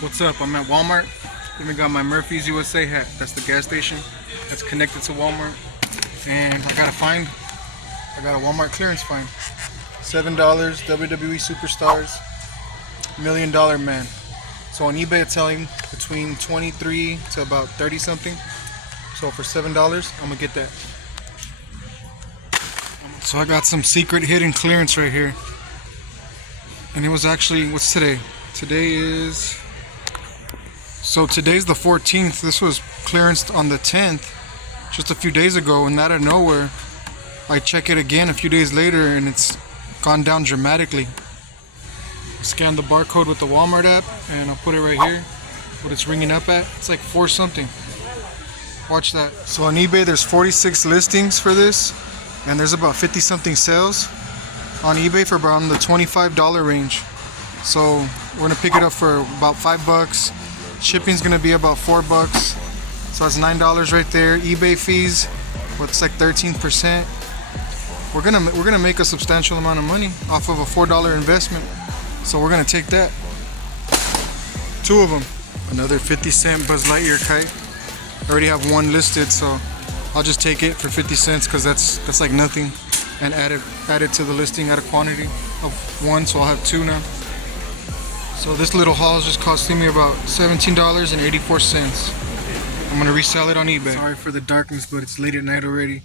What's up? I'm at Walmart. Even got my Murphy's USA hat. That's the gas station that's connected to Walmart. And I got a Walmart clearance find. $7 WWE Superstars $1 Million Man. So on eBay it's selling between 23 to about 30 something. So for $7 I'm gonna get that. So I got some secret hidden clearance right here. And it was actually, what's today? Today's the 14th. This was clearanced on the 10th, just a few days ago, and out of nowhere I check it again a few days later and it's gone down dramatically. I scanned the barcode with the Walmart app and I'll put it right here, what it's ringing up at. It's like 4 something. Watch that. So on eBay there's 46 listings for this, and there's about 50 something sales on eBay for around the $25 range. So we're gonna pick it up for about $5. Shipping's gonna be about $4, so that's $9 right there. eBay fees, what's like 13%. We're gonna make a substantial amount of money off of a $4 investment, so we're gonna take that. 2 of them. Another 50-cent Buzz Lightyear kite. I already have 1 listed, so I'll just take it for 50 cents because that's like nothing, and add it to the listing at a quantity of 1, so I'll have 2 now. So this little haul is just costing me about $17.84. I'm gonna resell it on eBay. Sorry for the darkness, but it's late at night already.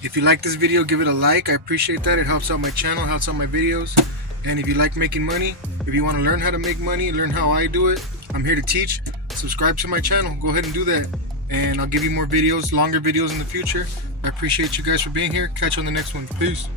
If you like this video, give it a like. I appreciate that. It helps out my channel, helps out my videos. And if you like making money, if you want to learn how to make money, learn how I do it, I'm here to teach. Subscribe to my channel. Go ahead and do that. And I'll give you more videos, longer videos in the future. I appreciate you guys for being here. Catch you on the next one. Peace.